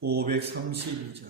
532장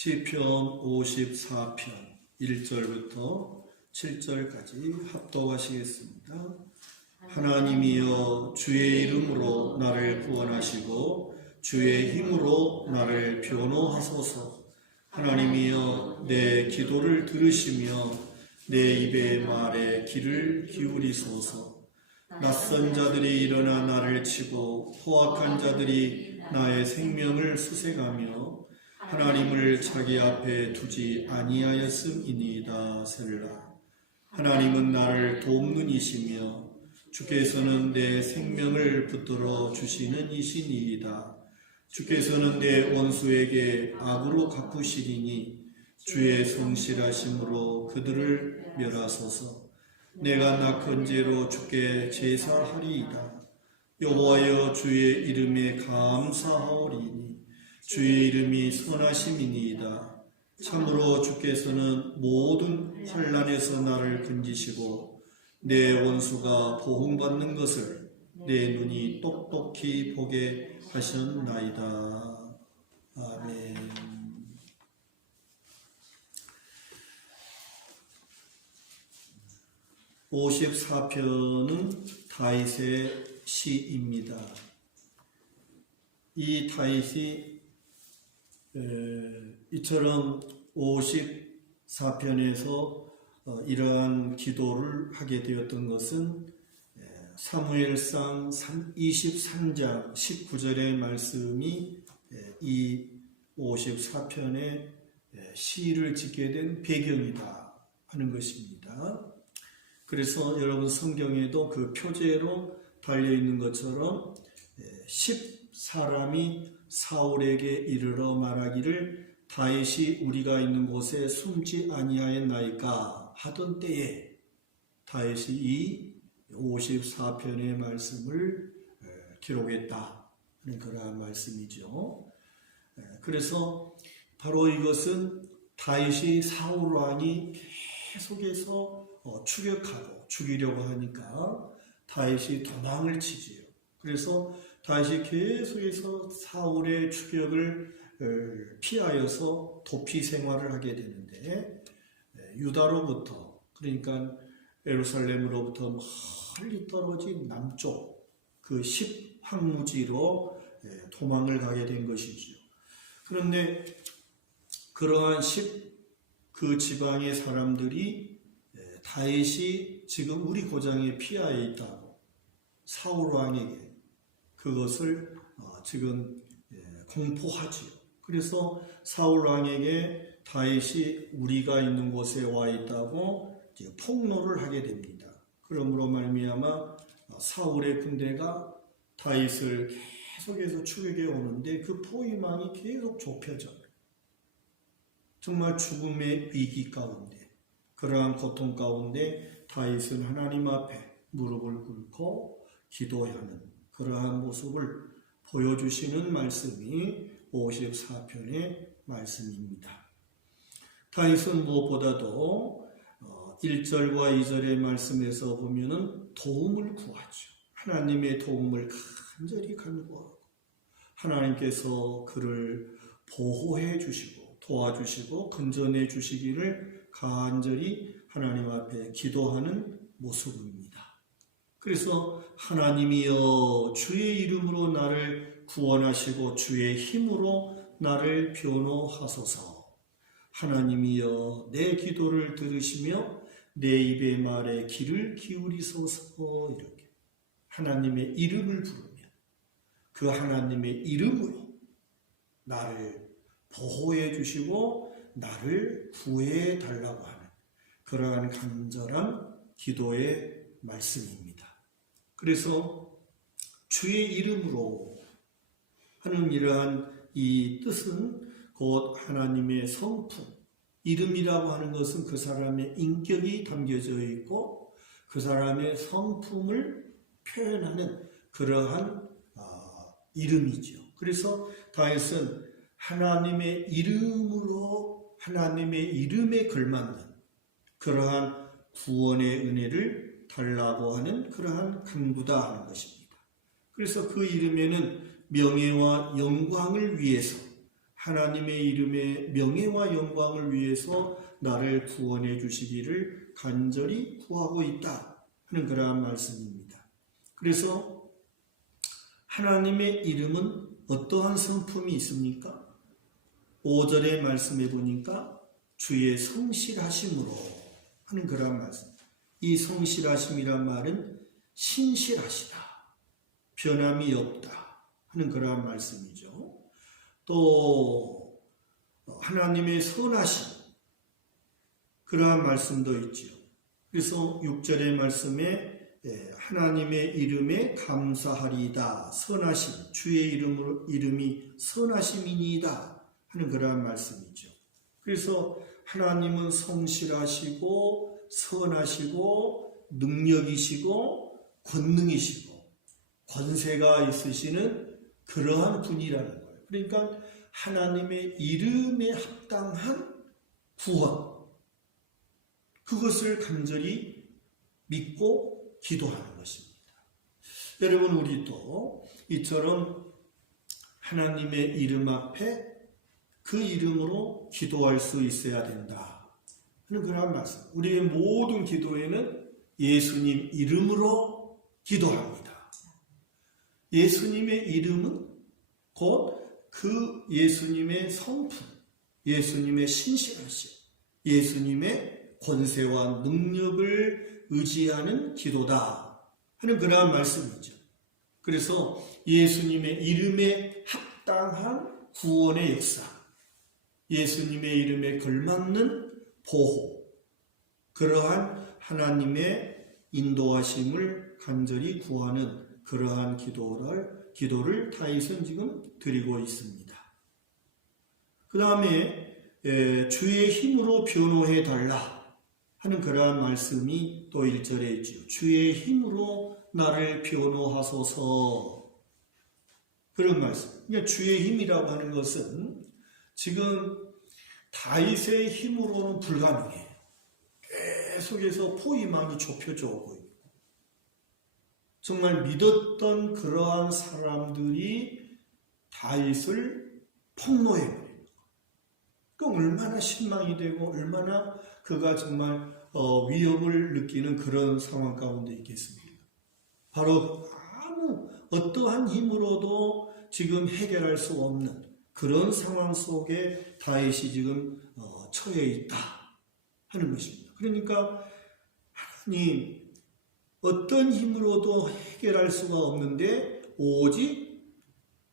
시편 54편 1절부터 7절까지 합독하시겠습니다. 하나님이여 주의 이름으로 나를 구원하시고 주의 힘으로 나를 변호하소서. 하나님이여 내 기도를 들으시며 내 입의 말에 귀를 기울이소서. 낯선 자들이 일어나 나를 치고 포악한 자들이 나의 생명을 수색하며 하나님을 자기 앞에 두지 아니하였음이니이다. 셀라. 하나님은 나를 돕는 이시며 주께서는 내 생명을 붙들어 주시는 이시니이다. 주께서는 내 원수에게 악으로 갚으시리니 주의 성실하심으로 그들을 멸하소서. 내가 낙한 죄로 주께 제사하리이다. 여호와여 주의 이름에 감사하오리니 주의 이름이 선하심이니이다. 참으로 주께서는 모든 환난에서 나를 건지시고 내 원수가 보응받는 것을 내 눈이 똑똑히 보게 하셨나이다. 아멘. (54편은) 다윗의 시입니다. 이 다윗이 이처럼 54편에서 이러한 기도를 하게 되었던 것은 사무엘상 23장 19절의 말씀이 이 54편의 시를 짓게 된 배경이다 하는 것입니다. 그래서 여러분 성경에도 그 표제로 달려있는 것처럼 10사람이 사울에게 이르러 말하기를 다윗이 우리가 있는 곳에 숨지 아니하였나이까 하던 때에 다윗이 이 54편의 말씀을 기록했다 하는 그러한 말씀이죠. 그래서 바로 이것은 다윗이 사울 왕이 계속해서 추격하고 죽이려고 하니까 다윗이 도망을 치지요. 그래서 다윗이 계속해서 사울의 추격을 피하여서 도피 생활을 하게 되는데 유다로부터, 그러니까 예루살렘으로부터 멀리 떨어진 남쪽 그 10황무지로 도망을 가게 된 것이지요. 그런데 그러한 그 지방의 사람들이 다윗이 지금 우리 고장에 피하에 있다고 사울 왕에게 그것을 지금 공포하지요. 그래서 사울 왕에게 다윗이 우리가 있는 곳에 와 있다고 폭로를 하게 됩니다. 그러므로 말미암아 사울의 군대가 다윗을 계속해서 추격해 오는데 그 포위망이 계속 좁혀져요. 정말 죽음의 위기 가운데, 그러한 고통 가운데 다윗은 하나님 앞에 무릎을 꿇고 기도하는 그러한 모습을 보여주시는 말씀이 54편의 말씀입니다. 다윗은 무엇보다도 1절과 2절의 말씀에서 보면은 도움을 구하죠. 하나님의 도움을 간절히 간구하고 하나님께서 그를 보호해 주시고 도와주시고 건전해 주시기를 간절히 하나님 앞에 기도하는 모습입니다. 그래서 하나님이여 주의 이름으로 나를 구원하시고 주의 힘으로 나를 변호하소서. 하나님이여 내 기도를 들으시며 내 입의 말에 귀를 기울이소서. 이렇게 하나님의 이름을 부르며 그 하나님의 이름으로 나를 보호해 주시고 나를 구해 달라고 하는 그러한 간절한 기도의 말씀입니다. 그래서 주의 이름으로 하는 이러한 이 뜻은 곧 하나님의 성품, 이름이라고 하는 것은 그 사람의 인격이 담겨져 있고 그 사람의 성품을 표현하는 그러한 이름이죠. 그래서 다윗은 하나님의 이름으로 하나님의 이름에 걸맞는 그러한 구원의 은혜를 달라고 하는 그러한 간구다 하는 것입니다. 그래서 그 이름에는 명예와 영광을 위해서 하나님의 이름의 명예와 영광을 위해서 나를 구원해 주시기를 간절히 구하고 있다 하는 그러한 말씀입니다. 그래서 하나님의 이름은 어떠한 성품이 있습니까? 5절의 말씀에 보니까 주의 성실하심으로 하는 그러한 말씀. 이 성실하심이란 말은 신실하시다, 변함이 없다 하는 그러한 말씀이죠. 또 하나님의 선하심, 그러한 말씀도 있죠. 그래서 6절의 말씀에 하나님의 이름에 감사하리이다, 선하심, 주의 이름이 선하심이니이다 하는 그러한 말씀이죠. 그래서 하나님은 성실하시고 선하시고 능력이시고 권능이시고 권세가 있으시는 그러한 분이라는 거예요. 그러니까 하나님의 이름에 합당한 구원, 그것을 간절히 믿고 기도하는 것입니다. 여러분, 우리도 이처럼 하나님의 이름 앞에 그 이름으로 기도할 수 있어야 된다 하는 그런 말씀. 우리의 모든 기도에는 예수님 이름으로 기도합니다. 예수님의 이름은 곧 그 예수님의 성품, 예수님의 신실하심, 예수님의 권세와 능력을 의지하는 기도다 하는 그러한 말씀이죠. 그래서 예수님의 이름에 합당한 구원의 역사, 예수님의 이름에 걸맞는 보호, 그러한 하나님의 인도하심을 간절히 구하는 그러한 기도를 다윗은 지금 드리고 있습니다. 그 다음에 주의 힘으로 변호해 달라 하는 그러한 말씀이 또 1절에 있죠. 주의 힘으로 나를 변호하소서, 그런 말씀. 그러니까 주의 힘이라고 하는 것은 지금 다윗의 힘으로는 불가능해요. 계속해서 포위망이 좁혀져 오고 있고, 정말 믿었던 그러한 사람들이 다윗을 폭로해버려요. 그러니까 얼마나 실망이 되고 얼마나 그가 정말 위협을 느끼는 그런 상황 가운데 있겠습니까? 바로 어떠한 힘으로도 지금 해결할 수 없는 그런 상황 속에 다윗이 지금 처해 있다 하는 것입니다. 그러니까 하나님 어떤 힘으로도 해결할 수가 없는데 오직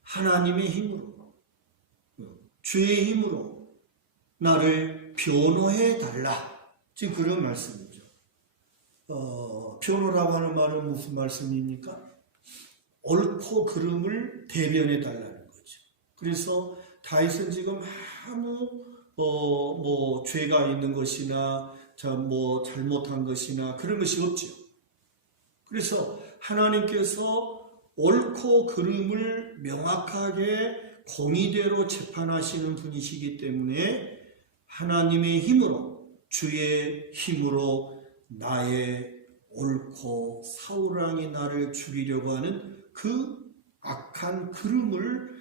하나님의 힘으로, 주의 힘으로 나를 변호해 달라. 지금 그런 말씀이죠. 변호라고 하는 말은 무슨 말씀입니까? 옳고 그름을 대변해 달라는 거죠. 그래서 다윗은 지금 아무 죄가 있는 것이나 잘못한 것이나 그런 것이 없죠. 그래서 하나님께서 옳고 그름을 명확하게 공의대로 재판하시는 분이시기 때문에 하나님의 힘으로, 주의 힘으로 나의 옳고 사울왕이 나를 죽이려고 하는 그 악한 그름을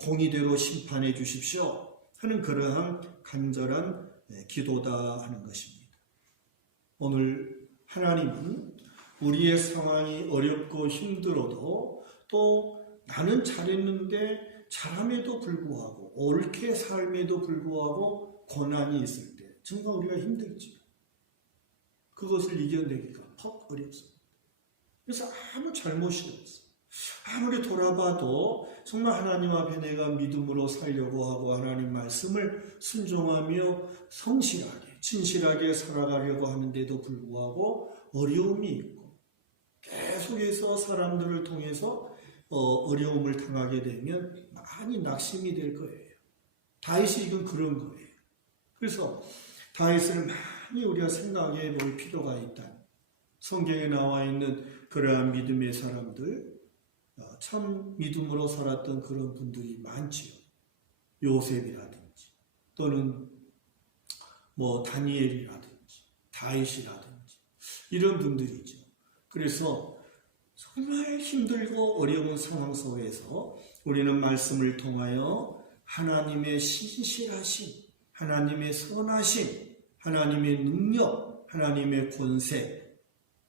공의대로 심판해 주십시오 하는 그러한 간절한 기도다 하는 것입니다. 오늘 하나님은 우리의 상황이 어렵고 힘들어도 또 나는 잘했는데 잘함에도 불구하고 옳게 삶에도 불구하고 고난이 있을 때 정말 우리가 힘들지. 그것을 이겨내기가 퍽 어렵습니다. 그래서 아무 잘못이 없어. 아무리 돌아봐도 정말 하나님 앞에 내가 믿음으로 살려고 하고 하나님 말씀을 순종하며 성실하게 진실하게 살아가려고 하는데도 불구하고 어려움이 있고 계속해서 사람들을 통해서 어려움을 당하게 되면 많이 낙심이 될 거예요. 다윗이 이건 그런 거예요. 그래서 다윗을 많이 우리가 생각해 볼 필요가 있다. 성경에 나와 있는 그러한 믿음의 사람들, 참 믿음으로 살았던 그런 분들이 많지요. 요셉이라든지 또는 다니엘이라든지 다윗이라든지 이런 분들이죠. 그래서 정말 힘들고 어려운 상황 속에서 우리는 말씀을 통하여 하나님의 신실하심, 하나님의 선하심, 하나님의 능력, 하나님의 권세,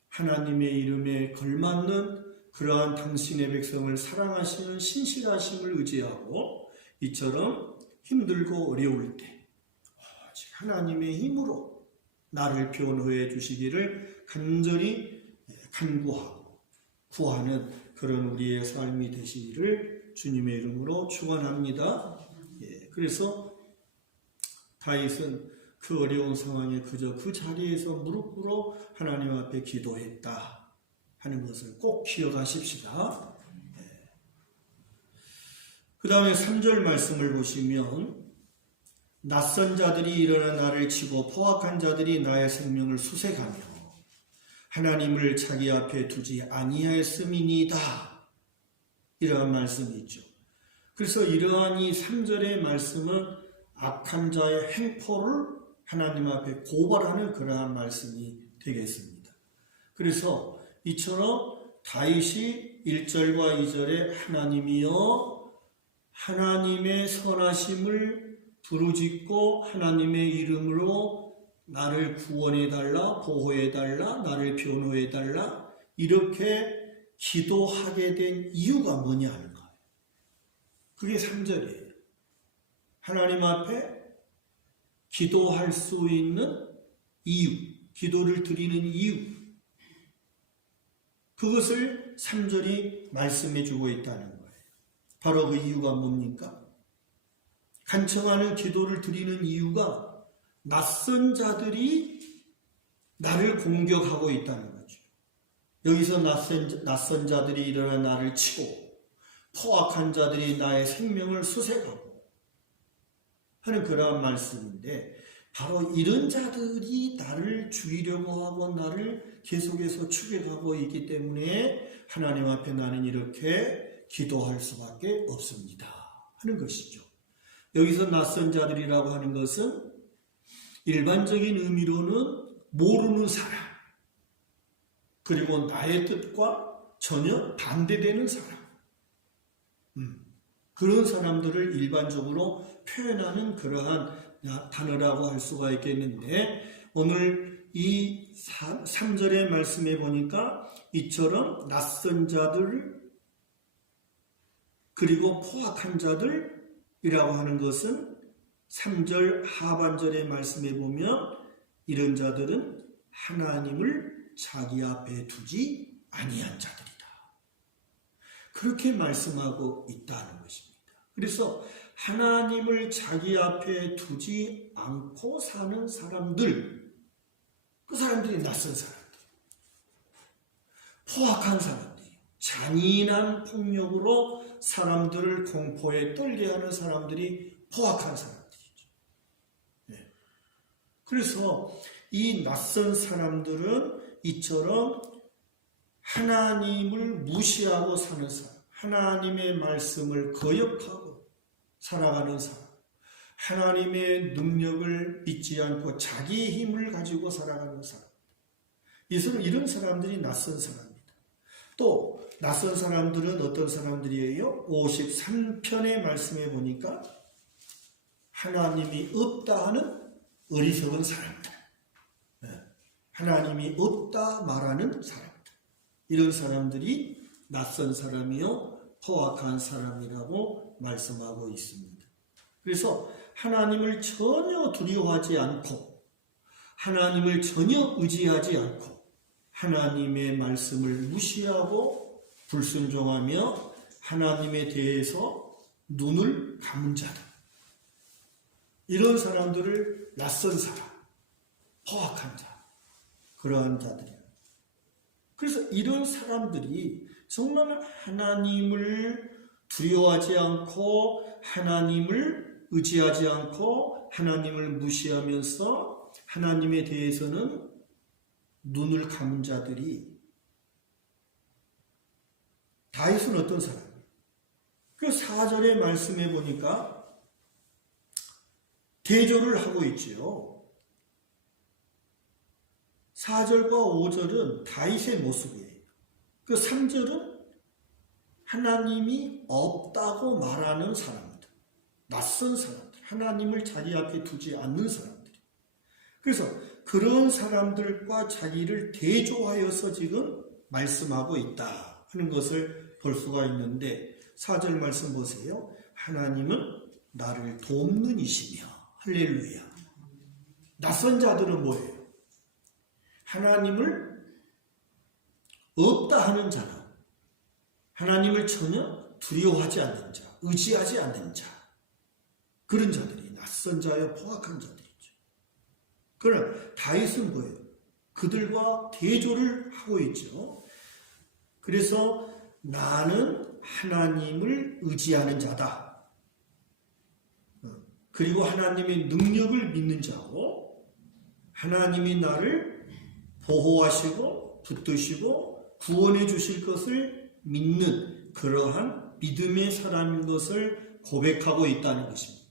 하나님의 이름에 걸맞는 그러한 당신의 백성을 사랑하시는 신실하심을 의지하고 이처럼 힘들고 어려울 때 오직 하나님의 힘으로 나를 변호해 주시기를 간절히 간구하고 구하는 그런 우리의 삶이 되시기를 주님의 이름으로 축원합니다. 그래서 다윗은 그 어려운 상황에 그저 그 자리에서 무릎 꿇어 하나님 앞에 기도했다 하는 것을 꼭 기억하십시다. 그 다음에 3절 말씀을 보시면 낯선 자들이 일어나 나를 치고 포악한 자들이 나의 생명을 수색하며 하나님을 자기 앞에 두지 아니하였음이니이다. 이러한 말씀이 있죠. 그래서 이러한 이 3절의 말씀은 악한 자의 행포를 하나님 앞에 고발하는 그러한 말씀이 되겠습니다. 그래서 이처럼 다윗이 1절과 2절에 하나님이여 하나님의 선하심을 부르짖고 하나님의 이름으로 나를 구원해달라, 보호해달라, 나를 변호해달라 이렇게 기도하게 된 이유가 뭐냐 하는 거예요. 그게 3절이에요. 하나님 앞에 기도할 수 있는 이유, 기도를 드리는 이유 그것을 3절이 말씀해 주고 있다는 거예요. 바로 그 이유가 뭡니까? 간청하는 기도를 드리는 이유가 낯선 자들이 나를 공격하고 있다는 거죠. 여기서 낯선 자들이 일어나 나를 치고 포악한 자들이 나의 생명을 수색하고 하는 그러한 말씀인데 바로 이런 자들이 나를 죽이려고 하고 나를 계속해서 추격하고 있기 때문에 하나님 앞에 나는 이렇게 기도할 수밖에 없습니다 하는 것이죠. 여기서 낯선 자들이라고 하는 것은 일반적인 의미로는 모르는 사람 그리고 나의 뜻과 전혀 반대되는 사람 그런 사람들을 일반적으로 표현하는 그러한 단어라고 할 수가 있겠는데 오늘 이 3절의 말씀에 보니까 이처럼 낯선 자들을 그리고 포악한 자들이라고 하는 것은 3절 하반절의 말씀에 보면 이런 자들은 하나님을 자기 앞에 두지 아니한 자들이다. 그렇게 말씀하고 있다는 것입니다. 그래서 하나님을 자기 앞에 두지 않고 사는 사람들, 그 사람들이 낯선 사람들, 포악한 사람들, 잔인한 폭력으로 사람들을 공포에 떨게 하는 사람들이 포악한 사람들이죠. 네. 그래서 이 낯선 사람들은 이처럼 하나님을 무시하고 사는 사람, 하나님의 말씀을 거역하고 살아가는 사람, 하나님의 능력을 믿지 않고 자기 힘을 가지고 살아가는 사람, 이런 사람들이 낯선 사람입니다. 또 낯선 사람들은 어떤 사람들이에요? 53편의 말씀에 보니까 하나님이 없다 하는 어리석은 사람들, 하나님이 없다 말하는 사람들, 이런 사람들이 낯선 사람이요 포악한 사람이라고 말씀하고 있습니다. 그래서 하나님을 전혀 두려워하지 않고 하나님을 전혀 의지하지 않고 하나님의 말씀을 무시하고 불순종하며 하나님에 대해서 눈을 감은 자들, 이런 사람들을 낯선 사람, 포악한 자, 그러한 자들이에요. 그래서 이런 사람들이 정말 하나님을 두려워하지 않고 하나님을 의지하지 않고 하나님을 무시하면서 하나님에 대해서는 눈을 감은 자들이, 다윗은 어떤 사람이에요? 그 4절의 말씀에 보니까 대조를 하고 있지요. 4절과 5절은 다윗의 모습이에요. 그 3절은 하나님이 없다고 말하는 사람들, 낯선 사람들, 하나님을 자기 앞에 두지 않는 사람들. 그래서 그런 사람들과 자기를 대조하여서 지금 말씀하고 있다 하는 것을 볼 수가 있는데, 4절 말씀 보세요. 하나님은 나를 돕는 이시며, 할렐루야. 낯선 자들은 뭐예요? 하나님을 없다 하는 자라, 하나님을 전혀 두려워하지 않는 자, 의지하지 않는 자, 그런 자들이 낯선 자여 포악한 자들이죠. 그러나 다윗은 뭐예요? 그들과 대조를 하고 있죠. 그래서 나는 하나님을 의지하는 자다. 그리고 하나님의 능력을 믿는 자고, 하나님이 나를 보호하시고 붙드시고 구원해 주실 것을 믿는 그러한 믿음의 사람인 것을 고백하고 있다는 것입니다.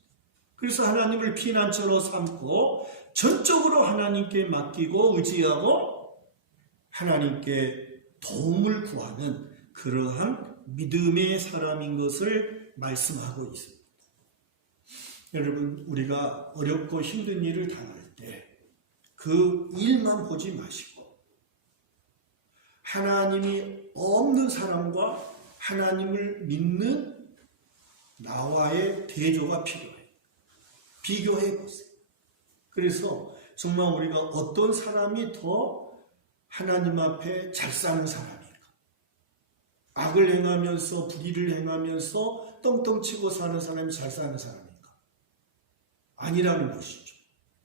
그래서 하나님을 피난처로 삼고 전적으로 하나님께 맡기고 의지하고 하나님께 도움을 구하는 그러한 믿음의 사람인 것을 말씀하고 있습니다. 여러분, 우리가 어렵고 힘든 일을 당할 때 그 일만 보지 마시고 하나님이 없는 사람과 하나님을 믿는 나와의 대조가 필요해요. 비교해 보세요. 그래서 정말 우리가 어떤 사람이 더 하나님 앞에 잘 사는 사람일까? 악을 행하면서 불의를 행하면서 떵떵치고 사는 사람이 잘 사는 사람일까? 아니라는 것이죠.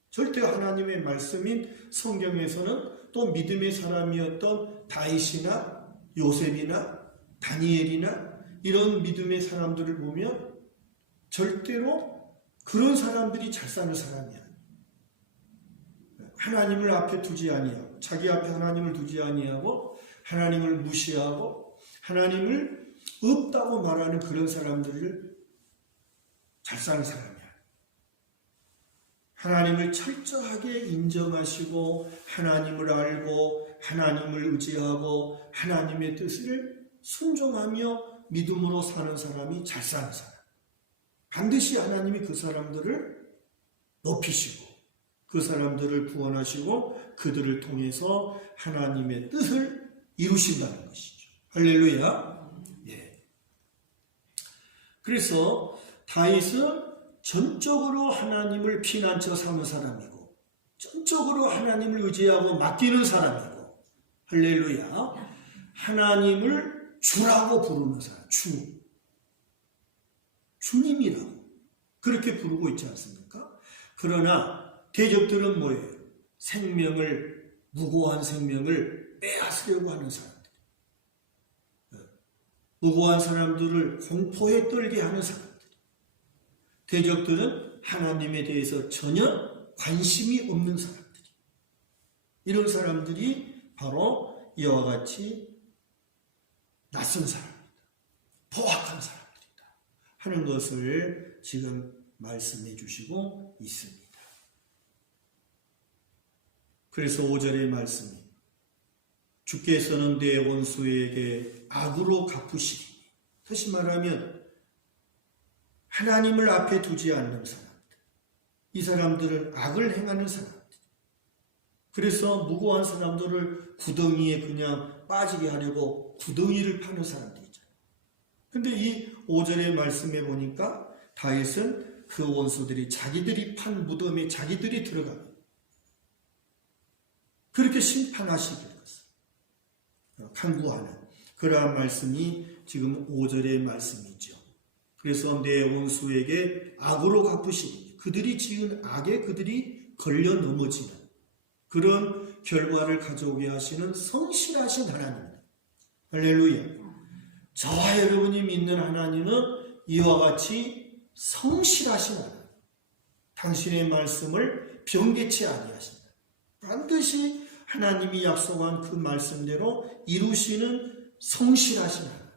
절대 하나님의 말씀인 성경에서는 또 믿음의 사람이었던 다윗이나 요셉이나 다니엘이나 이런 믿음의 사람들을 보면 절대로 그런 사람들이 잘 사는 사람이 아니에요. 하나님을 앞에 두지 아니하고, 자기 앞에 하나님을 두지 아니하고 하나님을 무시하고 하나님을 없다고 말하는 그런 사람들을 잘 사는 사람이야. 하나님을 철저하게 인정하시고 하나님을 알고 하나님을 의지하고 하나님의 뜻을 순종하며 믿음으로 사는 사람이 잘 사는 사람. 반드시 하나님이 그 사람들을 높이시고 그 사람들을 구원하시고 그들을 통해서 하나님의 뜻을 이루신다는 것이죠. 할렐루야. 예. 그래서 다윗은 전적으로 하나님을 피난처 삼은 사람이고 전적으로 하나님을 의지하고 맡기는 사람이고 할렐루야. 하나님을 주라고 부르는 사람, 주님이라고 그렇게 부르고 있지 않습니까? 그러나 대적들은 뭐예요? 무고한 생명을 빼앗으려고 하는 사람들, 무고한 사람들을 공포에 떨게 하는 사람들. 대적들은 하나님에 대해서 전혀 관심이 없는 사람들이, 이런 사람들이 바로 이와 같이 낯선 사람이다, 포악한 사람들이다 하는 것을 지금 말씀해 주시고 있습니다. 그래서 5절의 말씀이 주께서는 내 원수에게 악으로 갚으시리니, 다시 말하면 하나님을 앞에 두지 않는 사람들, 이 사람들은 악을 행하는 사람들, 그래서 무고한 사람들을 구덩이에 그냥 빠지게 하려고 구덩이를 파는 사람들이잖아요. 근데 이 5절의 말씀에 보니까 다윗은 그 원수들이 자기들이 판 무덤에 자기들이 들어가면 그렇게 심판하시길 것을 간구하는 그러한 말씀이 지금 5절의 말씀이죠. 그래서 내 원수에게 악으로 갚으시니, 그들이 지은 악에 그들이 걸려 넘어지는 그런 결과를 가져오게 하시는 성실하신 하나님입니다. 할렐루야. 저와 여러분이 믿는 하나님은 이와 같이 성실하신 하나님, 당신의 말씀을 변개치 아니하신다. 반드시 하나님이 약속한 그 말씀대로 이루시는 성실하신 하나님.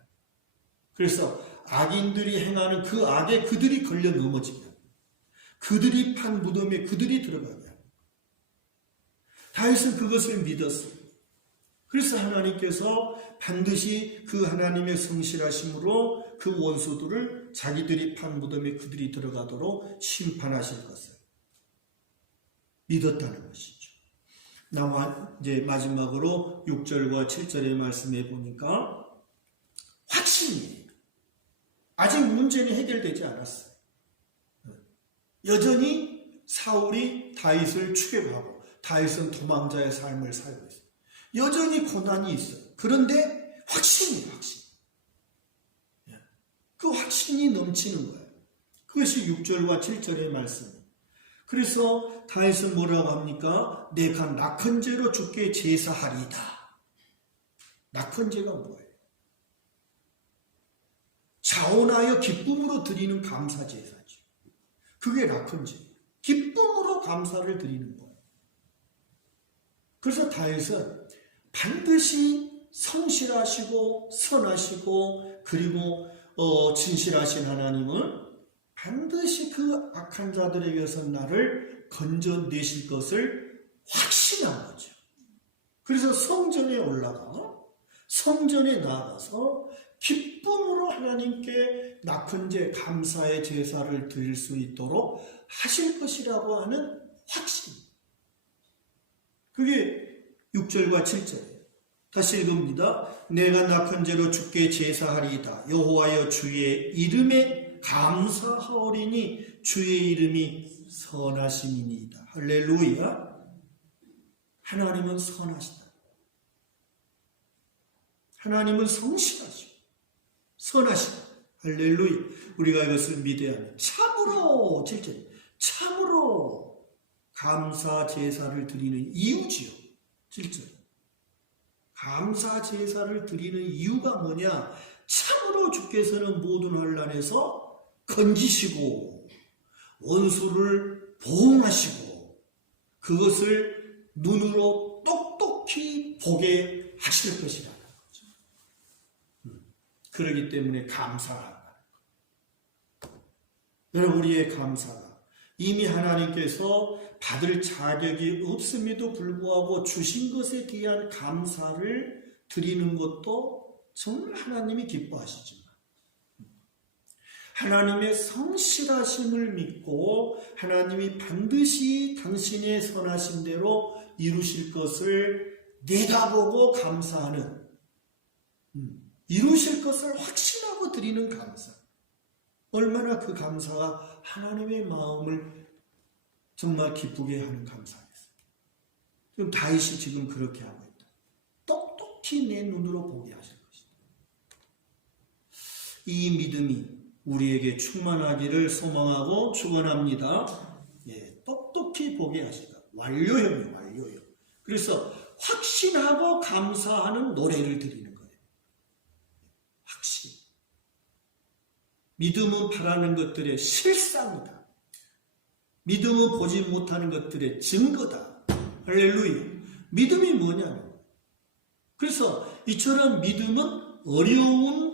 그래서 악인들이 행하는 그 악에 그들이 걸려 넘어지면, 그들이 판 무덤에 그들이 들어가면, 다윗은 그것을 믿었어요. 그래서 하나님께서 반드시 그 하나님의 성실하심으로 그 원수들을 자기들이 판 무덤에 그들이 들어가도록 심판하실 것을 믿었다는 것이죠. 이제 마지막으로 6절과 7절의 말씀에 보니까 확신이에요. 아직 문제는 해결되지 않았어요. 여전히 사울이 다윗을 추격하고 다윗은 도망자의 삶을 살고 있어요. 여전히 고난이 있어요. 그런데 확신이에요, 확신. 그 확신이 넘치는 거예요. 그것이 6절과 7절의 말씀이에요. 그래서 다윗은 뭐라고 합니까? 내가 낙헌제로 주께 제사하리이다. 낙헌제가 뭐예요? 자원하여 기쁨으로 드리는 감사 제사죠. 그게 낙헌제예요. 기쁨으로 감사를 드리는 거예요. 그래서 다윗은 반드시 성실하시고 선하시고 그리고 진실하신 하나님은 반드시 그 악한 자들에게서 나를 건져내실 것을 확신한 거죠. 그래서 성전에 나아가서 기쁨으로 하나님께 낙헌제 감사의 제사를 드릴 수 있도록 하실 것이라고 하는 확신. 그게 6절과 7절이에요. 다시 읽습니다. 내가 낙헌제로 주께 제사하리이다. 여호와여 주의 이름에 감사하오리니 주의 이름이 선하심이니이다. 할렐루야. 하나님은 선하시다. 하나님은 성실하시고 선하시다. 할렐루야. 우리가 이것을 믿어야 합니다. 참으로 7절, 참으로 감사 제사를 드리는 이유지요. 7절. 감사 제사를 드리는 이유가 뭐냐? 참으로 주께서는 모든 환난에서 건지시고 원수를 보응하시고 그것을 눈으로 똑똑히 보게 하실 것이라는 거죠. 그렇기 때문에 감사하다. 여러분, 우리의 감사가 이미 하나님께서 받을 자격이 없음에도 불구하고 주신 것에 대한 감사를 드리는 것도 정말 하나님이 기뻐하시지만 하나님의 성실하심을 믿고 하나님이 반드시 당신의 선하신 대로 이루실 것을 내다보고 감사하는, 이루실 것을 확신하고 드리는 감사. 얼마나 그 감사가 하나님의 마음을 정말 기쁘게 하는 감사겠어요. 지금 다윗이 지금 그렇게 하고 있다. 똑똑히 내 눈으로 보게 하실 것이다. 이 믿음이 우리에게 충만하기를 소망하고 축원합니다. 예, 똑똑히 보게 하시다. 완료형이에요, 완료형. 그래서 확신하고 감사하는 노래를 드리는 거예요. 확신. 믿음은 바라는 것들의 실상이다. 믿음은 보지 못하는 것들의 증거다. 할렐루야. 믿음이 뭐냐면, 그래서 이처럼 믿음은 어려운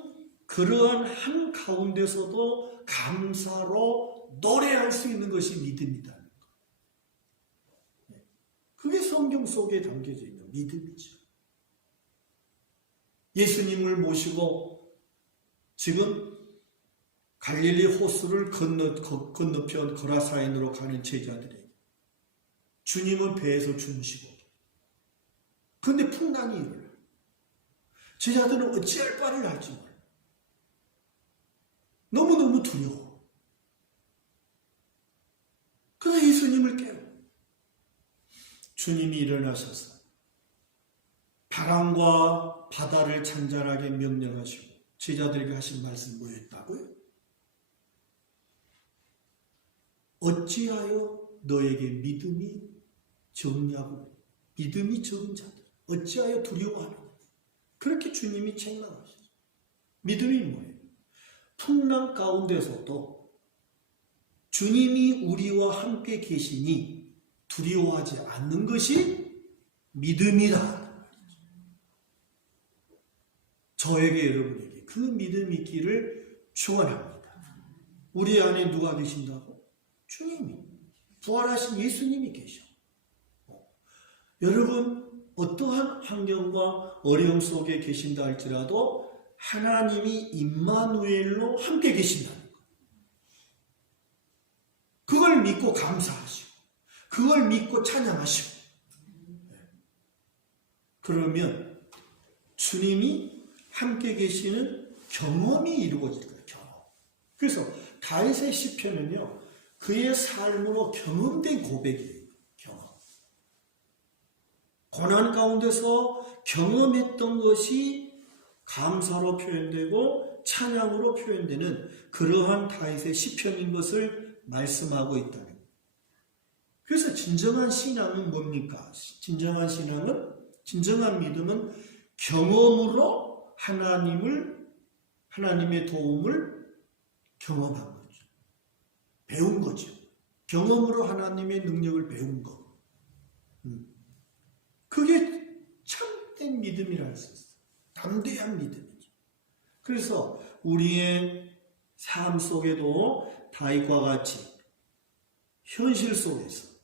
그러한 한 가운데서도 감사로 노래할 수 있는 것이 믿음이다. 그게 성경 속에 담겨져 있는 믿음이죠. 예수님을 모시고 지금 갈릴리 호수를 건너편 거라사인으로 가는 제자들에게 주님은 배에서 주무시고, 그런데 풍랑이 일어나요. 제자들은 어찌할 바를 알지 몰라요. 너무너무 두려워. 그래서 예수님을 깨워. 주님이 일어나셔서 바람과 바다를 잔잔하게 명령하시고 제자들에게 하신 말씀 뭐였다고요? 어찌하여 너에게 믿음이 적냐고. 믿음이 적은 자들 어찌하여 두려워하느냐. 그렇게 주님이 책망하셨어요. 믿음이 뭐예요? 풍랑 가운데서도 주님이 우리와 함께 계시니 두려워하지 않는 것이 믿음이다. 저에게, 여러분에게 그 믿음 있기를 축원합니다. 우리 안에 누가 계신다고? 주님이, 부활하신 예수님이 계셔. 여러분 어떠한 환경과 어려움 속에 계신다 할지라도 하나님이 임마누엘로 함께 계신다는 것. 그걸 믿고 감사하시고 그걸 믿고 찬양하시고, 그러면 주님이 함께 계시는 경험이 이루어질 거예요. 경험. 그래서 다윗의 시편은요, 그의 삶으로 경험된 고백이에요. 경험. 고난 가운데서 경험했던 것이 감사로 표현되고 찬양으로 표현되는 그러한 다윗의 시편인 것을 말씀하고 있다는 거예요. 그래서 진정한 신앙은 뭡니까? 진정한 신앙은, 진정한 믿음은 경험으로 하나님의 도움을 경험한 거죠. 배운 거죠. 경험으로 하나님의 능력을 배운 거. 그게 참된 믿음이라 할 수 있어요. 담대한 믿음이죠. 그래서 우리의 삶 속에도 다윗과 같이 현실 속에서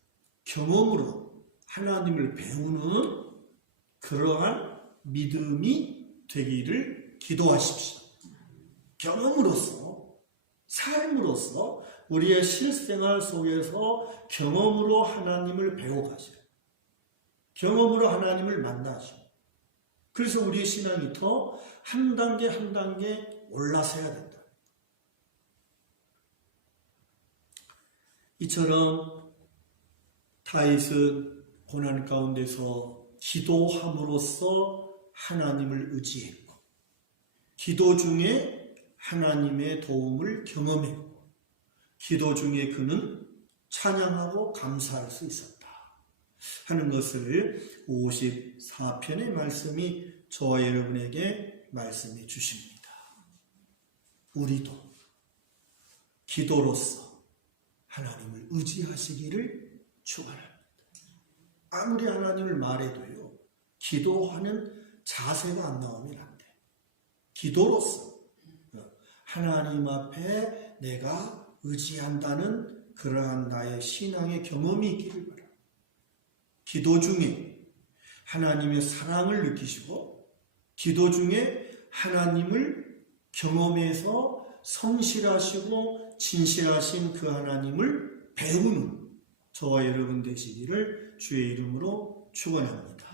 경험으로 하나님을 배우는 그러한 믿음이 되기를 기도하십시오. 경험으로서, 삶으로서 우리의 실생활 속에서 경험으로 하나님을 배워가셔요. 경험으로 하나님을 만나시고, 그래서 우리의 신앙이 더 한 단계 한 단계 올라서야 된다. 이처럼 다윗은 고난 가운데서 기도함으로써 하나님을 의지했고, 기도 중에 하나님의 도움을 경험했고, 기도 중에 그는 찬양하고 감사할 수 있었다 하는 것을 54편의 말씀이 저와 여러분에게 말씀해 주십니다. 우리도 기도로서 하나님을 의지하시기를 축원합니다. 아무리 하나님을 말해도요, 기도하는 자세가 안 나오면 안 돼. 기도로서 하나님 앞에 내가 의지한다는 그러한 나의 신앙의 경험이 있기를 바랍니다. 기도 중에 하나님의 사랑을 느끼시고, 기도 중에 하나님을 경험해서 성실하시고 진실하신 그 하나님을 배우는 저와 여러분 되시기를 주의 이름으로 축원합니다.